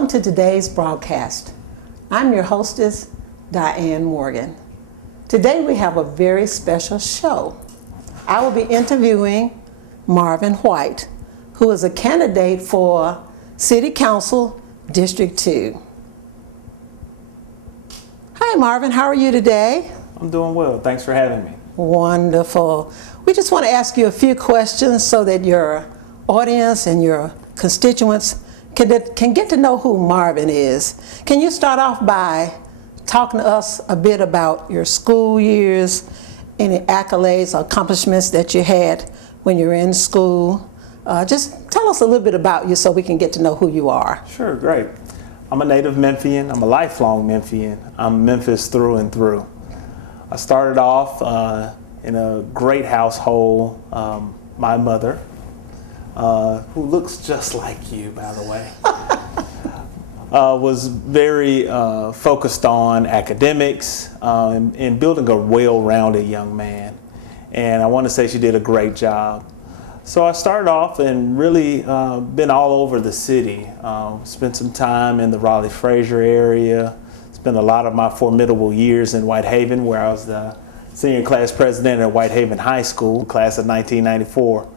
Welcome to today's broadcast. I'm your hostess, Diane Morgan. Today we have a very special show. I will be interviewing Marvin White, who is a candidate for City Council District 2. Hi Marvin, how are you today? I'm doing well. Thanks for having me. Wonderful. We just want to ask you a few questions so that your audience and your constituents can get to know who Marvin is. Can you start off by talking to us a bit about your school years, any accolades or accomplishments that you had when you were in school? Just tell us a little bit about you so we can get to know who you are. Sure, great. I'm a native Memphian. I'm a lifelong Memphian. I'm Memphis through and through. I started off in a great household. My mother, who looks just like you, by the way, was very focused on academics and building a well-rounded young man. And I want to say she did a great job. So I started off and really been all over the city. Spent some time in the Raleigh-Fraser area. Spent a lot of my formidable years in Whitehaven, where I was the senior class president at Whitehaven High School, class of 1994.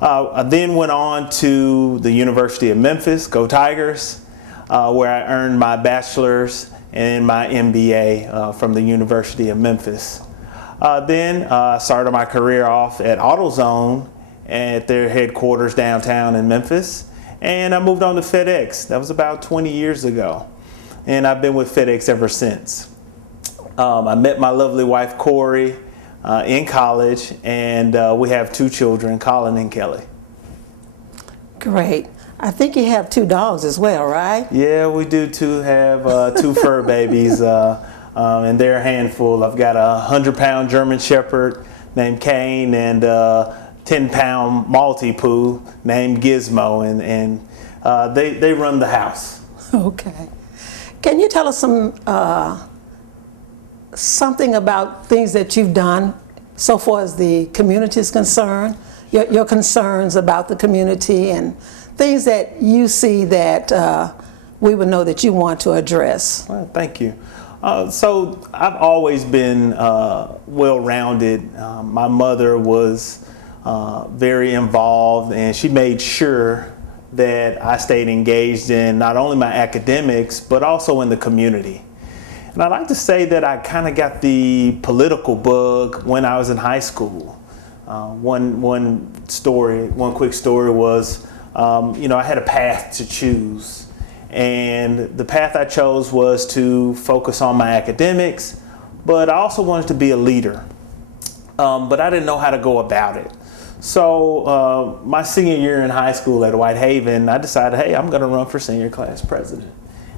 I then went on to the University of Memphis, go Tigers, where I earned my bachelor's and my MBA from the University of Memphis. Then I started my career off at AutoZone at their headquarters downtown in Memphis, and I moved on to FedEx. That was about 20 years ago, and I've been with FedEx ever since. I met my lovely wife, Corey, in college, and we have two children, Colin and Kelly. Great. I think you have two dogs as well, right? Yeah, we do have two fur babies, and they're a handful. I've got a 100-pound German Shepherd named Kane and 10-pound Maltipoo named Gizmo, and they run the house. Okay. Can you tell us something about things that you've done so far as the community is concerned, your concerns about the community and things that you see that we would know that you want to address? Well, thank you. So I've always been well-rounded. My mother was very involved, and she made sure that I stayed engaged in not only my academics, but also in the community. And I'd like to say that I kind of got the political bug when I was in high school. One quick story was, I had a path to choose. And the path I chose was to focus on my academics, but I also wanted to be a leader. But I didn't know how to go about it. So my senior year in high school at Whitehaven, I decided, hey, I'm going to run for senior class president.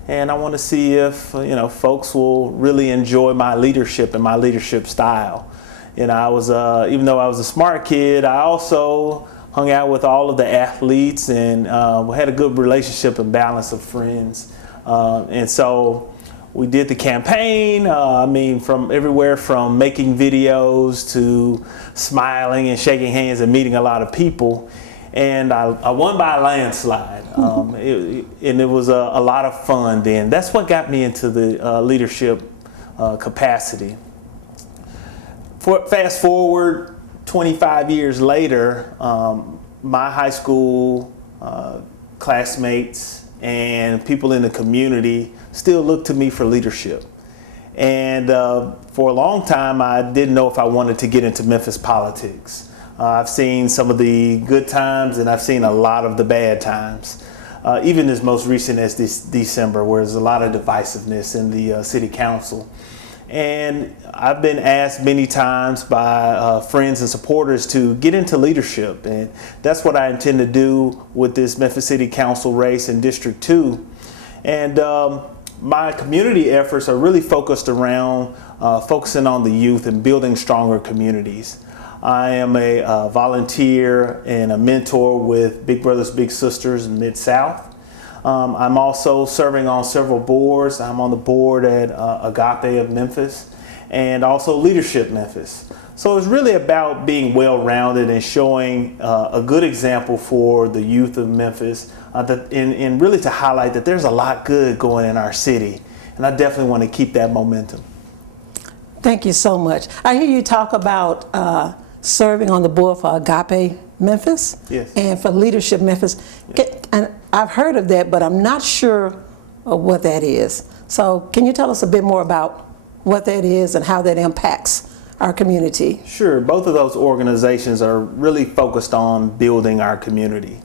And I want to see if, folks will really enjoy my leadership and my leadership style. I was, even though I was a smart kid, I also hung out with all of the athletes, and we had a good relationship and balance of friends. And so we did the campaign, from everywhere from making videos to smiling and shaking hands and meeting a lot of people. And I won by a landslide, and it was a lot of fun then. That's what got me into the leadership capacity. Fast forward 25 years later, my high school classmates and people in the community still look to me for leadership. And for a long time, I didn't know if I wanted to get into Memphis politics. I've seen some of the good times, and I've seen a lot of the bad times. Even as most recent as this December, where there's a lot of divisiveness in the city council. And I've been asked many times by friends and supporters to get into leadership, and that's what I intend to do with this Memphis City Council race in District 2. And my community efforts are really focused around focusing on the youth and building stronger communities. I am a volunteer and a mentor with Big Brothers Big Sisters in Mid-South. I'm also serving on several boards. I'm on the board at Agape of Memphis and also Leadership Memphis. So it's really about being well-rounded and showing a good example for the youth of Memphis and really to highlight that there's a lot good going in our city. And I definitely want to keep that momentum. Thank you so much. I hear you talk about serving on the board for Agape Memphis. Yes. And for Leadership Memphis. And I've heard of that, but I'm not sure of what that is. So can you tell us a bit more about what that is and how that impacts our community? Sure. Both of those organizations are really focused on building our community.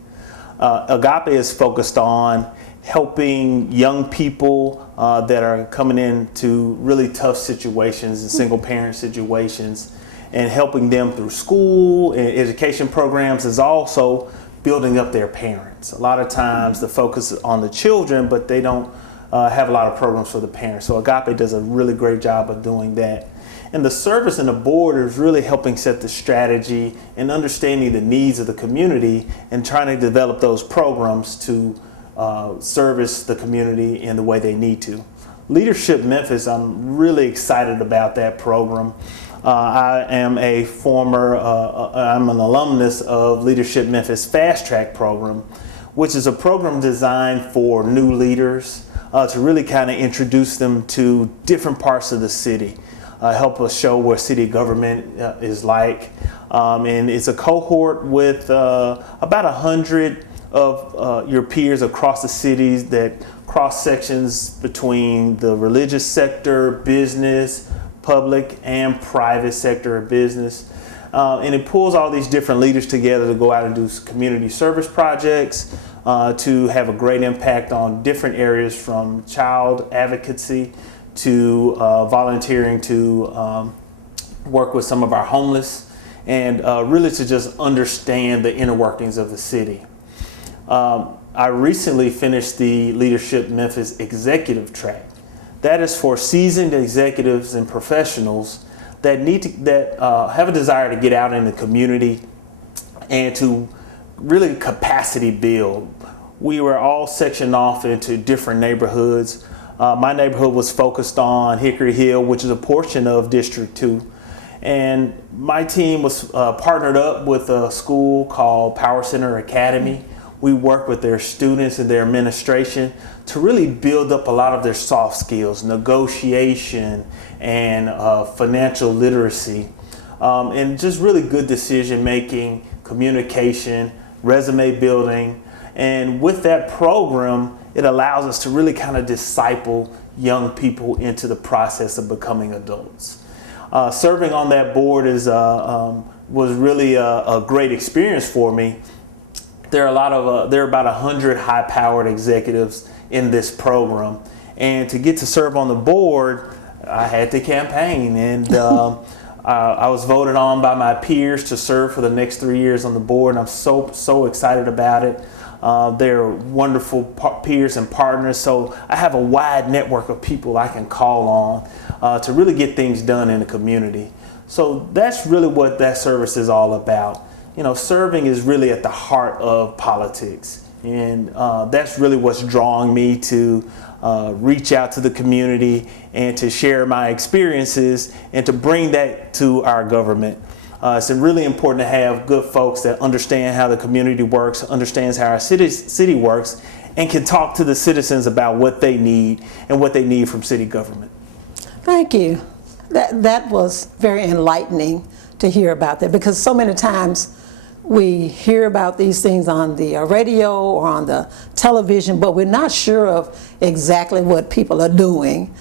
Agape is focused on helping young people that are coming into really tough situations and single parent situations, and helping them through school and education programs, is also building up their parents. A lot of times the focus is on the children, but they don't have a lot of programs for the parents. So Agape does a really great job of doing that. And the service and the board is really helping set the strategy and understanding the needs of the community and trying to develop those programs to service the community in the way they need to. Leadership Memphis, I'm really excited about that program. I am I'm an alumnus of Leadership Memphis Fast Track program, which is a program designed for new leaders to really kind of introduce them to different parts of the city, help us show where city government is like. And it's a cohort with about 100 of your peers across the cities that cross sections between the religious sector, business, public and private sector of business. And it pulls all these different leaders together to go out and do community service projects, to have a great impact on different areas, from child advocacy to volunteering to work with some of our homeless, and really to just understand the inner workings of the city. I recently finished the Leadership Memphis executive track. That is for seasoned executives and professionals that have a desire to get out in the community and to really capacity build. We were all sectioned off into different neighborhoods. My neighborhood was focused on Hickory Hill, which is a portion of District 2. And my team was partnered up with a school called Power Center Academy. We work with their students and their administration to really build up a lot of their soft skills, negotiation and financial literacy, and just really good decision making, communication, resume building. And with that program, it allows us to really kind of disciple young people into the process of becoming adults. Serving on that board was really a great experience for me. There are about 100 high-powered executives in this program, and to get to serve on the board, I had to campaign, and I was voted on by my peers to serve for the next 3 years on the board, and I'm so excited about it. They're wonderful peers and partners, so I have a wide network of people I can call on to really get things done in the community. So that's really what that service is all about. You know, serving is really at the heart of politics, and that's really what's drawing me to reach out to the community and to share my experiences and to bring that to our government. It's really important to have good folks that understand how the community works, understands how our city works, and can talk to the citizens about what they need and what they need from city government. Thank you. That was very enlightening to hear about that, because so many times we hear about these things on the radio or on the television, but we're not sure of exactly what people are doing.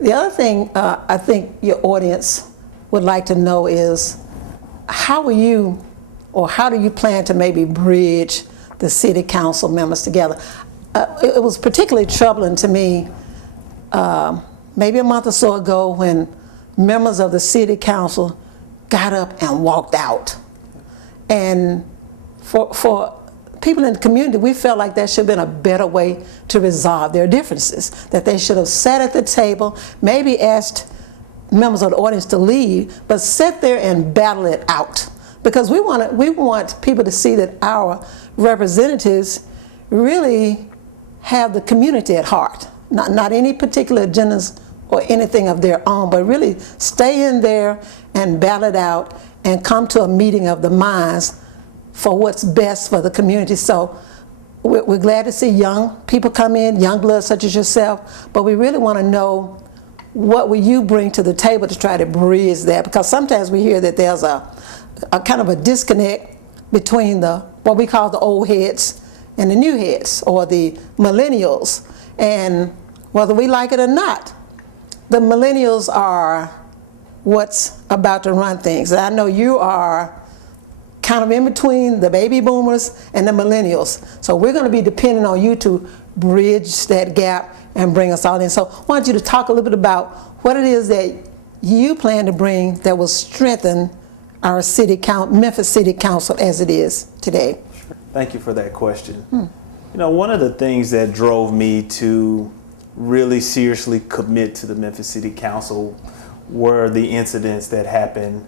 The other thing I think your audience would like to know is, how do you plan to maybe bridge the city council members together? It was particularly troubling to me maybe a month or so ago when members of the city council got up and walked out. And for people in the community, we felt like there should have been a better way to resolve their differences, that they should have sat at the table, maybe asked members of the audience to leave, but sit there and battle it out. Because we want people to see that our representatives really have the community at heart, not any particular agendas or anything of their own, but really stay in there and battle it out and come to a meeting of the minds for what's best for the community. So we're glad to see young people come in, young blood such as yourself, but we really want to know what will you bring to the table to try to bridge that, because sometimes we hear that there's a kind of a disconnect between what we call the old heads and the new heads, or the millennials. And whether we like it or not, the millennials are what's about to run things. And I know you are kind of in between the baby boomers and the millennials. So we're going to be depending on you to bridge that gap and bring us all in. So I want you to talk a little bit about what it is that you plan to bring that will strengthen our Memphis City Council as it is today. Thank you for that question. You know, one of the things that drove me to really seriously commit to the Memphis City Council were the incidents that happened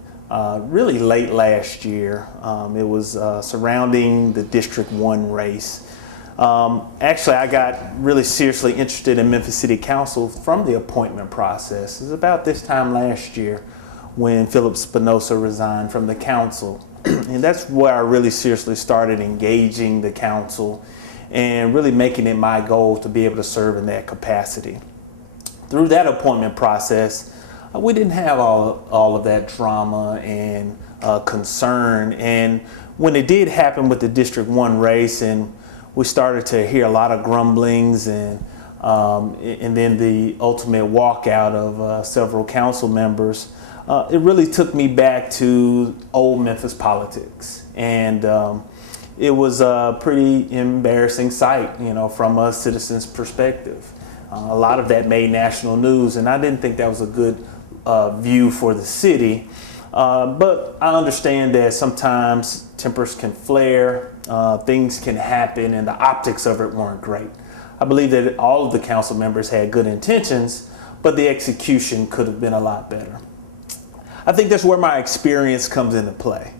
really late last year. It was surrounding the District 1 race. Actually, I got really seriously interested in Memphis City Council from the appointment process. It was about this time last year when Philip Spinoza resigned from the council. And that's where I really seriously started engaging the council and really making it my goal to be able to serve in that capacity. Through that appointment process, we didn't have all of that drama and concern. And when it did happen with the District 1 race, and we started to hear a lot of grumblings and then the ultimate walkout of several council members, it really took me back to old Memphis politics. And it was a pretty embarrassing sight, you know, from a citizen's perspective. A lot of that made national news, and I didn't think that was a good view for the city. But I understand that sometimes tempers can flare, things can happen, and the optics of it weren't great. I believe that all of the council members had good intentions, but the execution could have been a lot better. I think that's where my experience comes into play.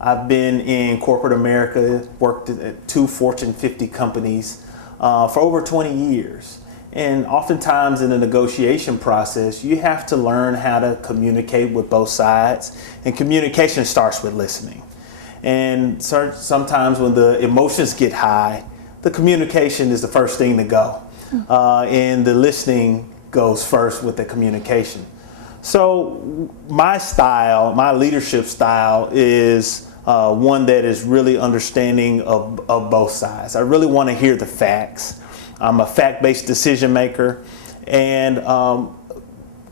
I've been in corporate America, worked at 2 Fortune 50 companies for over 20 years. And oftentimes in the negotiation process, you have to learn how to communicate with both sides. And communication starts with listening. And sometimes when the emotions get high, the communication is the first thing to go. And the listening goes first with the communication. So my style, my leadership style is one that is really understanding of both sides. I really want to hear the facts. I'm a fact-based decision maker, and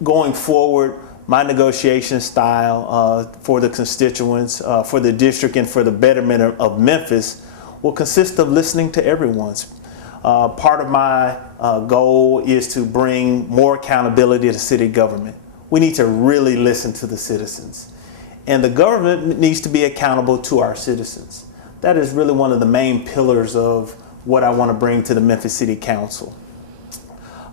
going forward, my negotiation style for the constituents, for the district, and for the betterment of Memphis will consist of listening to everyone's. Part of my goal is to bring more accountability to city government. We need to really listen to the citizens, and the government needs to be accountable to our citizens. That is really one of the main pillars of what I want to bring to the Memphis City Council.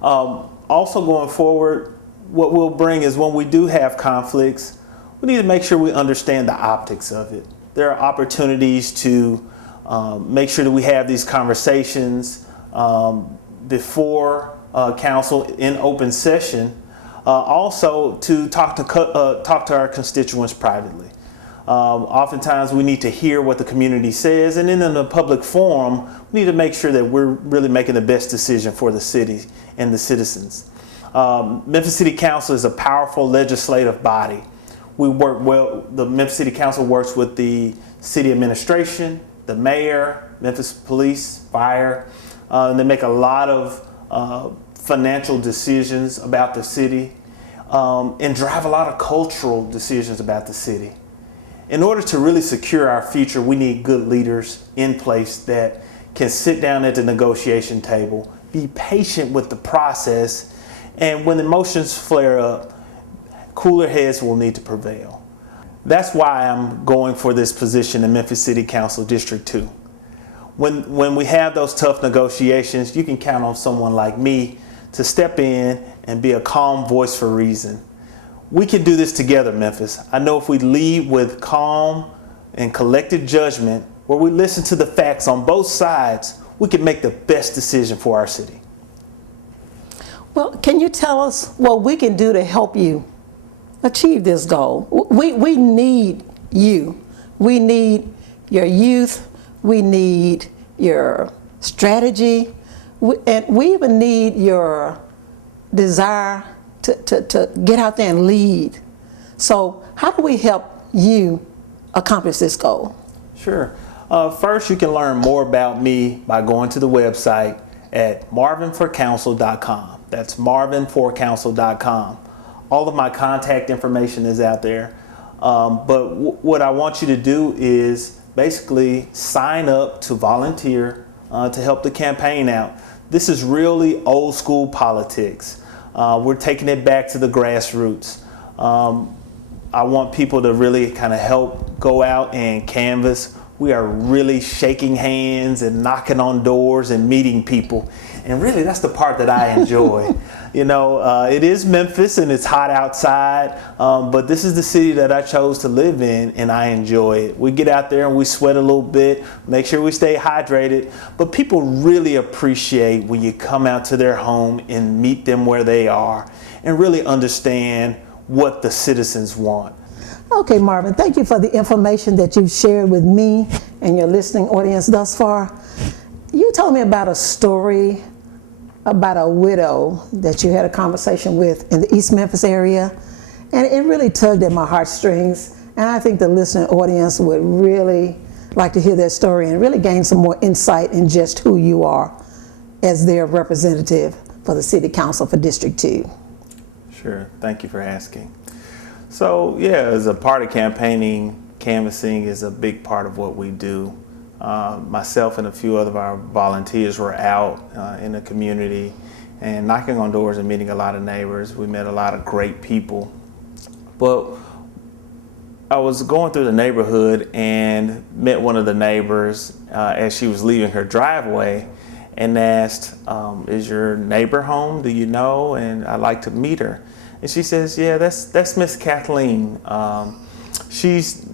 Also going forward, what we'll bring is when we do have conflicts, we need to make sure we understand the optics of it. There are opportunities to make sure that we have these conversations before council in open session, also to talk to our constituents privately. Oftentimes we need to hear what the community says, and then in a public forum, we need to make sure that we're really making the best decision for the city and the citizens. Memphis City Council is a powerful legislative body. We work well, the Memphis City Council works with the city administration, the mayor, Memphis Police, Fire, and they make a lot of financial decisions about the city, and drive a lot of cultural decisions about the city. In order to really secure our future, we need good leaders in place that can sit down at the negotiation table, be patient with the process, and when emotions flare up, cooler heads will need to prevail. That's why I'm going for this position in Memphis City Council District 2. When we have those tough negotiations, you can count on someone like me to step in and be a calm voice for reason. We can do this together, Memphis. I know if we lead with calm and collected judgment, where we listen to the facts on both sides, we can make the best decision for our city. Well, can you tell us what we can do to help you achieve this goal? We need you. We need your youth. We need your strategy, and we even need your desire to get out there and lead. So how do we help you accomplish this goal? Sure. First, you can learn more about me by going to the website at marvinforcouncil.com. That's marvinforcouncil.com. All of my contact information is out there. But what I want you to do is basically sign up to volunteer to help the campaign out. This is really old school politics. We're taking it back to the grassroots. I want people to really kind of help go out and canvass. We are really shaking hands and knocking on doors and meeting people. And really, that's the part that I enjoy. You know, it is Memphis and it's hot outside, but this is the city that I chose to live in, and I enjoy it. We get out there and we sweat a little bit, make sure we stay hydrated, but people really appreciate when you come out to their home and meet them where they are and really understand what the citizens want. Okay, Marvin, thank you for the information that you've shared with me and your listening audience thus far. You told me about a story about a widow that you had a conversation with in the East Memphis area, and it really tugged at my heartstrings, and I think the listening audience would really like to hear that story and really gain some more insight in just who you are as their representative for the City Council for District 2. Sure, thank you for asking. So yeah, as a part of campaigning, canvassing is a big part of what we do. Myself and a few other of our volunteers were out in the community and knocking on doors and meeting a lot of neighbors. We met a lot of great people. But I was going through the neighborhood and met one of the neighbors as she was leaving her driveway and asked, is your neighbor home? Do you know? And I'd like to meet her. And she says, yeah, that's Miss Kathleen. She's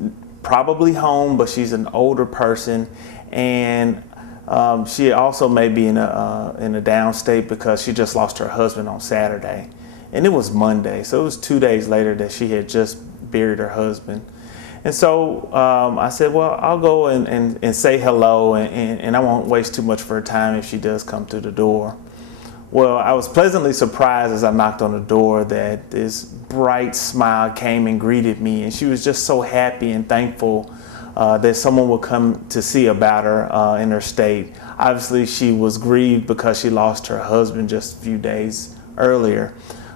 probably home, but she's an older person, and she also may be in a downstate because she just lost her husband on Saturday, and it was Monday, so it was 2 days later that she had just buried her husband. And so I said, well, I'll go and say hello, and I won't waste too much of her time if she does come through the door. Well, I was pleasantly surprised as I knocked on the door that this bright smile came and greeted me, and she was just so happy and thankful that someone would come to see about her in her state. Obviously, she was grieved because she lost her husband just a few days earlier,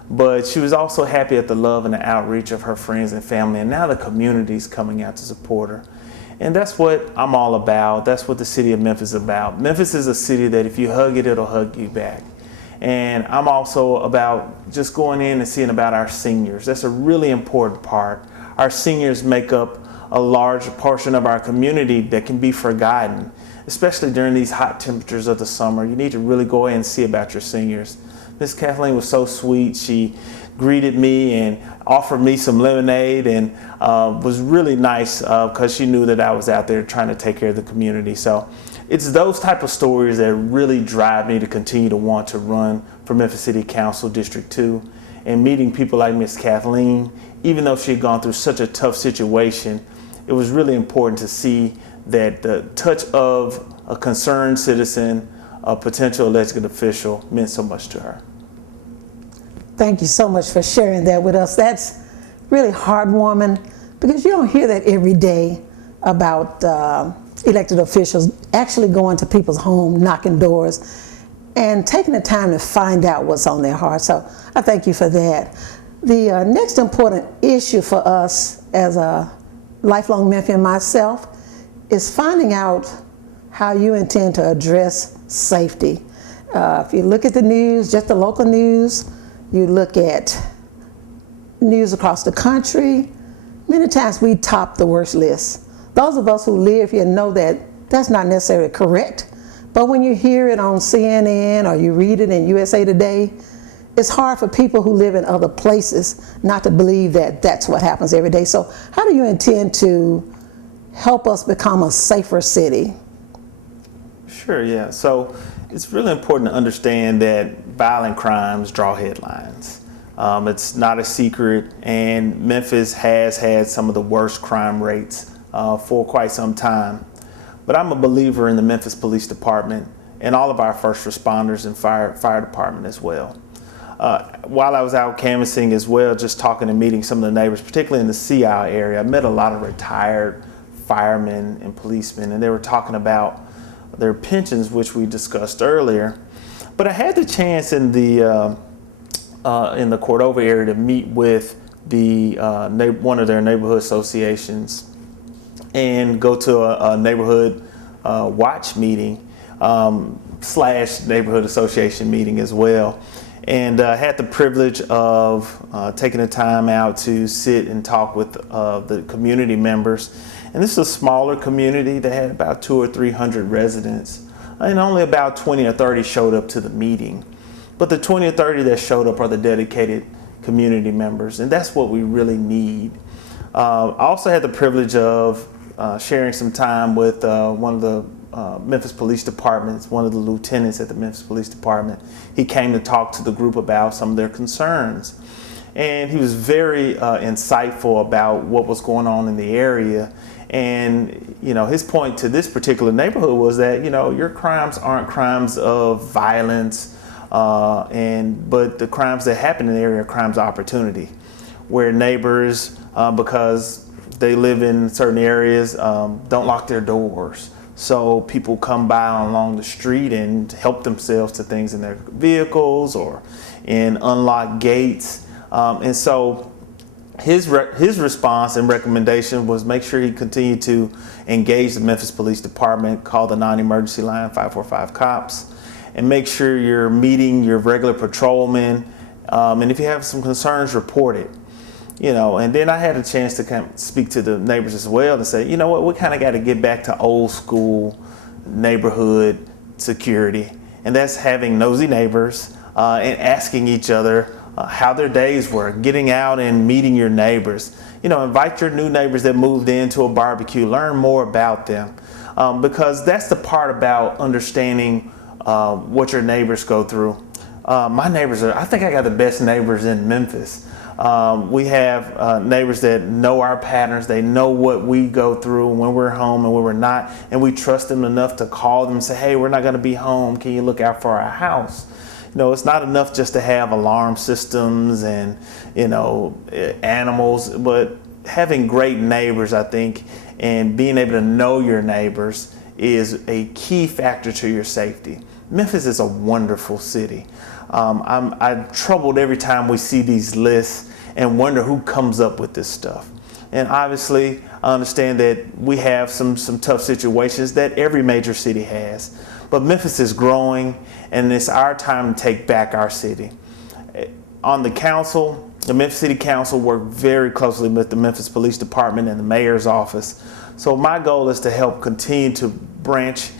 but she was also happy at the love and the outreach of her friends and family, and now the community's coming out to support her. And that's what I'm all about. That's what the city of Memphis is about. Memphis is a city that if you hug it, it'll hug you back. And I'm also about just going in and seeing about our seniors. That's a really important part. Our seniors make up a large portion of our community that can be forgotten, especially during these hot temperatures of the summer. You need to really go in and see about your seniors. Miss Kathleen was so sweet. She greeted me and offered me some lemonade and was really nice because she knew that I was out there trying to take care of the community. So it's those type of stories that really drive me to continue to want to run for Memphis City Council District 2, and meeting people like Miss Kathleen, even though she had gone through such a tough situation, it was really important to see that the touch of a concerned citizen, a potential elected official, meant so much to her. Thank you so much for sharing that with us. That's really heartwarming because you don't hear that every day about elected officials actually going to people's homes, knocking doors, and taking the time to find out what's on their heart. So I thank you for that. The next important issue for us as a lifelong Memphian myself is finding out how you intend to address safety. If you look at the news, just the local news, you look at news across the country, many times we top the worst list. Those of us who live here know that that's not necessarily correct, but when you hear it on CNN or you read it in USA Today, it's hard for people who live in other places not to believe that that's what happens every day. So how do you intend to help us become a safer city? Sure, yeah. So it's really important to understand that violent crimes draw headlines. It's not a secret, and Memphis has had some of the worst crime rates for quite some time. But I'm a believer in the Memphis Police Department and all of our first responders and fire department as well. While I was out canvassing as well, just talking and meeting some of the neighbors, particularly in the Sea Isle area, I met a lot of retired firemen and policemen, and they were talking about their pensions, which we discussed earlier. But I had the chance in the Cordova area to meet with one of their neighborhood associations and go to a neighborhood watch meeting / neighborhood association meeting as well. And had the privilege of taking the time out to sit and talk with the community members. And this is a smaller community that had about 200 or 300 residents, and only about 20 or 30 showed up to the meeting. But the 20 or 30 that showed up are the dedicated community members, and that's what we really need. I also had the privilege of sharing some time with one of the Memphis Police Departments, one of the lieutenants at the Memphis Police Department. He came to talk to the group about some of their concerns. And he was very insightful about what was going on in the area. And, his point to this particular neighborhood was that, your crimes aren't crimes of violence, but the crimes that happen in the area are crimes of opportunity, where neighbors, because they live in certain areas, don't lock their doors. So people come by along the street and help themselves to things in their vehicles or in unlocked gates. And so his response and recommendation was make sure he continued to engage the Memphis Police Department, call the non-emergency line 545 COPS, and make sure you're meeting your regular patrolmen. And if you have some concerns, report it. And then I had a chance to kind of speak to the neighbors as well and say, we kind of got to get back to old school neighborhood security. And that's having nosy neighbors and asking each other how their days were, getting out and meeting your neighbors. Invite your new neighbors that moved into a barbecue, learn more about them. Because that's the part about understanding what your neighbors go through. My neighbors I think I got the best neighbors in Memphis. We have neighbors that know our patterns. They know what we go through when we're home and when we're not. And we trust them enough to call them and say, hey, we're not going to be home. Can you look out for our house? It's not enough just to have alarm systems and, animals, but having great neighbors, I think, and being able to know your neighbors is a key factor to your safety. Memphis is a wonderful city. I'm troubled every time we see these lists and wonder who comes up with this stuff. And obviously, I understand that we have some tough situations that every major city has. But Memphis is growing, and it's our time to take back our city. On the council, the Memphis City Council worked very closely with the Memphis Police Department and the mayor's office. So my goal is to help continue to reach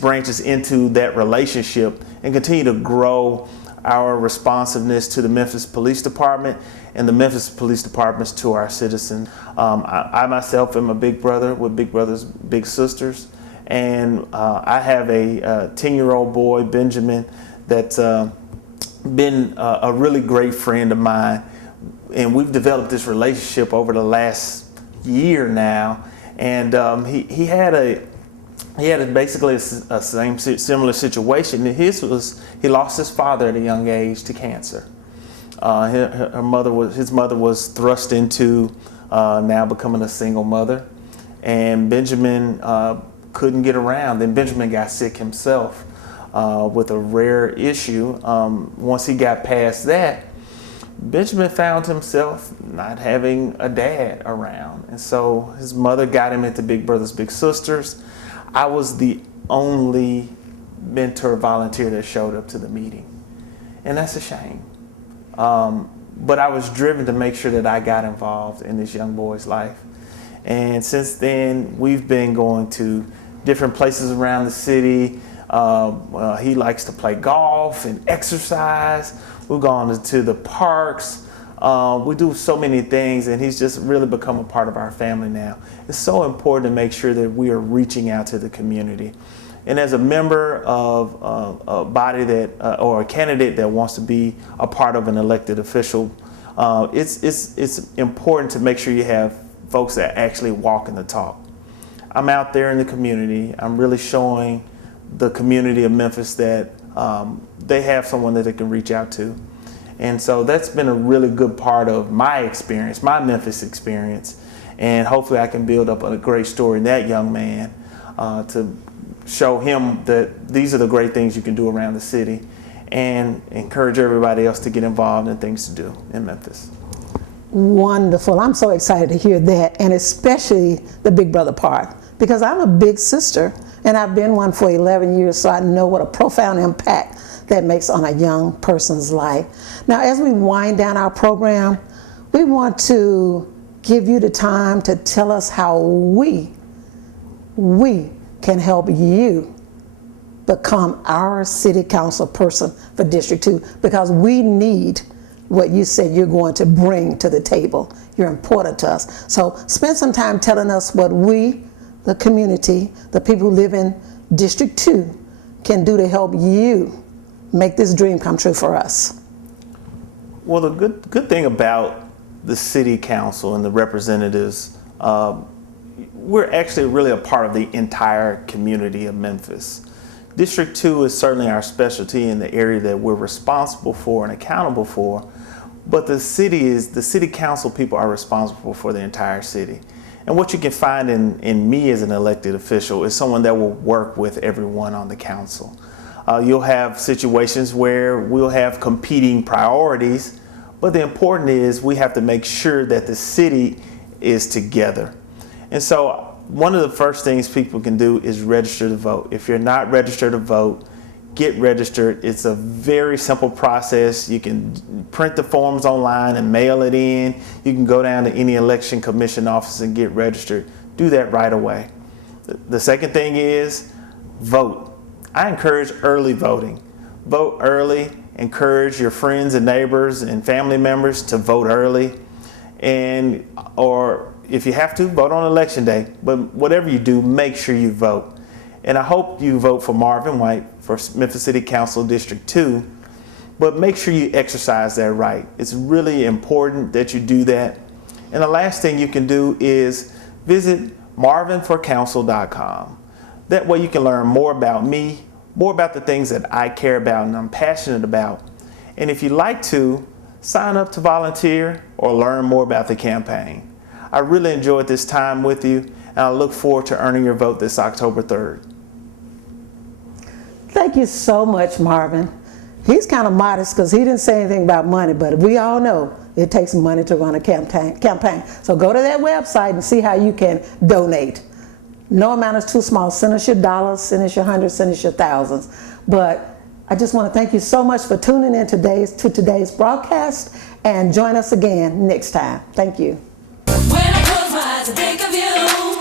branches into that relationship and continue to grow our responsiveness to the Memphis Police Department and the Memphis Police Departments to our citizens. I myself am a big brother with big brothers, big sisters, and I have a 10-year-old boy, Benjamin, that's been a really great friend of mine, and we've developed this relationship over the last year now. And he had basically a similar situation. He lost his father at a young age to cancer. His mother was thrust into now becoming a single mother, and Benjamin couldn't get around. Then Benjamin got sick himself with a rare issue. Once he got past that, Benjamin found himself not having a dad around. And so his mother got him into Big Brothers Big Sisters. I was the only mentor volunteer that showed up to the meeting. And that's a shame. But I was driven to make sure that I got involved in this young boy's life. And since then, we've been going to different places around the city. He likes to play golf and exercise. We've gone to the parks. We do so many things, and he's just really become a part of our family now. It's so important to make sure that we are reaching out to the community. And as a member of a body that, or a candidate that wants to be a part of an elected official, it's important to make sure you have folks that actually walk in the talk. I'm out there in the community. I'm really showing the community of Memphis that they have someone that they can reach out to. And so that's been a really good part of my experience, my Memphis experience. And hopefully I can build up a great story in that young man to show him that these are the great things you can do around the city, and encourage everybody else to get involved in things to do in Memphis. Wonderful. I'm so excited to hear that, and especially the big brother part, because I'm a big sister and I've been one for 11 years, so I know what a profound impact that makes on a young person's life. Now, as we wind down our program, we want to give you the time to tell us how we can help you become our city council person for District 2, because we need what you said you're going to bring to the table. You're important to us. So spend some time telling us what we, the community, the people who live in District 2, can do to help you make this dream come true for us. Well, the good thing about the city council and the representatives, we're actually really a part of the entire community of Memphis. District 2 is certainly our specialty in the area that we're responsible for and accountable for, but the city council people are responsible for the entire city. And what you can find in me as an elected official is someone that will work with everyone on the council. You'll have situations where we'll have competing priorities, but the important is we have to make sure that the city is together. And so one of the first things people can do is register to vote. If you're not registered to vote, get registered. It's a very simple process. You can print the forms online and mail it in. You can go down to any election commission office and get registered. Do that right away. The second thing is vote. I encourage early voting. Vote early. Encourage your friends and neighbors and family members to vote early. Or if you have to, vote on election day. But whatever you do, make sure you vote. And I hope you vote for Marvin White for Memphis City Council District 2. But make sure you exercise that right. It's really important that you do that. And the last thing you can do is visit marvinforcouncil.com. That way you can learn more about me, more about the things that I care about and I'm passionate about. And if you'd like to, sign up to volunteer or learn more about the campaign. I really enjoyed this time with you, and I look forward to earning your vote this October 3rd. Thank you so much, Marvin. He's kind of modest because he didn't say anything about money, but we all know it takes money to run a campaign. So go to that website and see how you can donate. No amount is too small. Send us your dollars, send us your hundreds, send us your thousands. But I just want to thank you so much for tuning in to today's broadcast, and join us again next time. Thank you. When I close my eyes, I think of you.